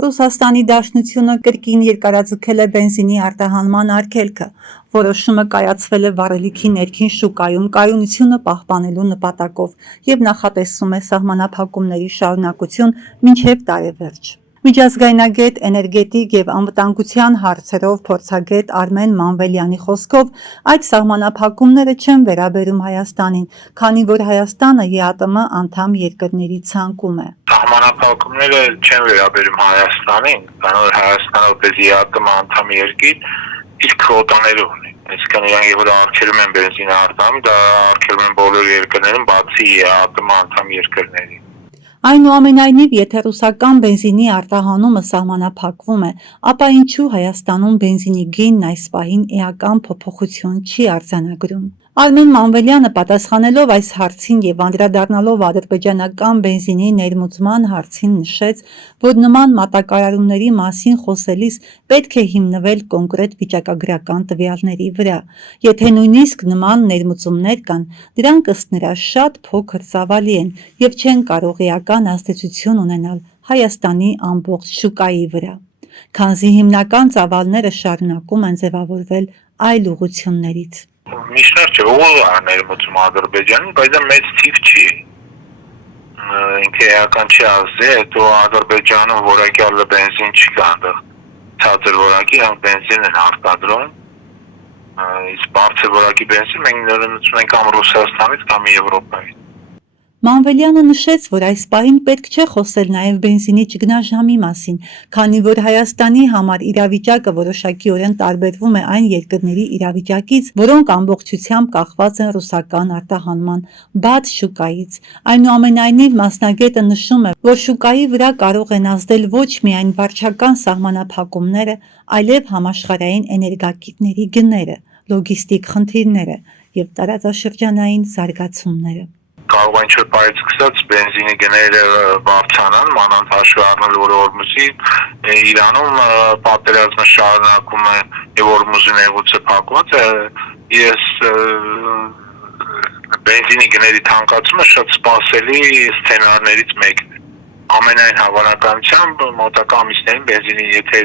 Ռուսաստանի Դաշնությունը կրկին երկարաձգել է բենզինի արտահանման արգելքը։ Որոշումը կայացվել է վառելիքի ներքին շուկայում կայունությունը պահպանելու նպատակով և նախատեսում է սահմանափակումների շարունակություն մինչև տարեվերջ։ Միջազգայնագետ, էներգետիկ և անվտանգության հարցերով փորձագետ Արմեն Մանվելյանի խոսքով, այդ սահմանափակումները չեն վերաբերում Հայաստանին, քանի որ Հայաստանը ԵԱՏՄ անդամ երկրների ցանկում է։ Սահմանափակումները չեն վերաբերում Հայաստանին, քանի որ Հայաստանը որպես ԵԱՏՄ անդամ երկիր իր քվոտաները ունի։ Այսինքն իրանք որ արգելում են բենզինը արտահանում, դա արգելում են բոլոր երկրներում, բացի ԵԱՏՄ անդամ երկրների։ Այնուամենայնիվ, եթե ռուսական բենզինի արտահանումը սահմանափակվում է, ապա ինչու Հայաստանում բենզինի գինն այս պահին էական փոփոխություն չի արձանագրում։ Արմեն Մանվելյանը պատասխանելով այս հարցին և անդրադառնալով ադրբեջանական բենզինի ներմուծման հարցին նշեց, որ նման մատակարարումների մասին խոսելիս պետք է հիմնվել կոնկրետ վիճակագրական տվյալների վրա։ Եթե նույնիսկ նման ներմուծումներ կան, դրանք ըստ նրա շատ փոքր ծավալի են և չեն կարող էական ազդեցություն ունենալ Հայաստանի ամբողջ շուկայի վրա, քանզի հիմնական ծավալները շարունակում են ձևավորվել այլ ուղղություններից։ Միշտ չէ, ով է ներմուծում Ադրբեջանին, բայց դա մեծ թիվ չի։ Ինքը էական չի ազդի, հետո Ադրբեջանում որակյալ բենզին չկա այնտեղ։ Ցածր որակի բենզին են արտադրում, իսկ բարձր որակի բենզին մենք ներմուծում ենք կամ Ռուսաստանից, կամ Եվրոպայից։ Մանվելյանը նշեց, որ այս պահին պետք չէ խոսել նաև բենզինի ճգնաժամի մասին, քանի որ Հայաստանի համար իրավիճակը որոշակիորեն տարբերվում է այն երկրների իրավիճակից, որոնք ամբողջությամբ կախված են ռուսական արտահանման բաց շուկայից։ Այնուամենայնիվ, մասնագետը նշում է, որ շուկայի վրա կարող են ազդել ոչ միայն վարչական սահմանափակումները, այլև համաշխարհային էներգակիրների գները, լոգիստիկ խնդիրները և տարածաշրջանային զարգացումները։ Կարող է ինչ-որ պայից սկսած բենզինի գները բարձրանան, մանավանդ հաշվի առնել, որ Օրմուզի Իրանում պատերազմը շարունակում է և Օրմուզի նեղուցը փակված է, ես բենզինի գների թանկացումը շատ սպասելի սցենարներից մեկն է։ Ամենայն հավանականությամբ մոտակա ամիսներին բենզինի, եթե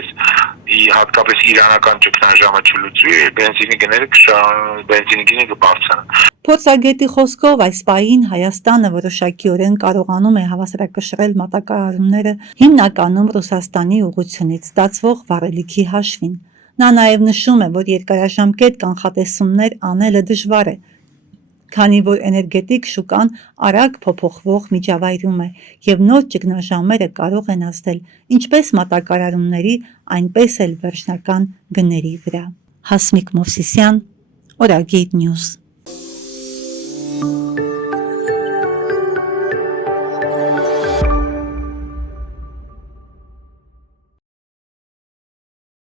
հատկապես իրանական ճգնաժամը չլուծվի, բենզինի գինը կբարձրանա։ Փորձագետի խոսքով, այս պահին Հայաստանը որոշակիորեն կարողանում է հավասարակշռել մատակարարումները հիմնականում Ռուսաստանի ուղղությունից ստացվող վառելիքի հաշվին։ Նա նաև նշում է, որ երկարաժամկետ կանխատեսումներ անելը դժվար է, քանի որ էներգետիկ շուկան արագ փոփոխվող միջավայրում է և նոր ճգնաժամերը կարող են ազդել ինչպես մատակարարումների, այնպես էլ վերջնական գների վրա։ Հասմիկ Մովսիսյան, Օրագիտ Նյուզ։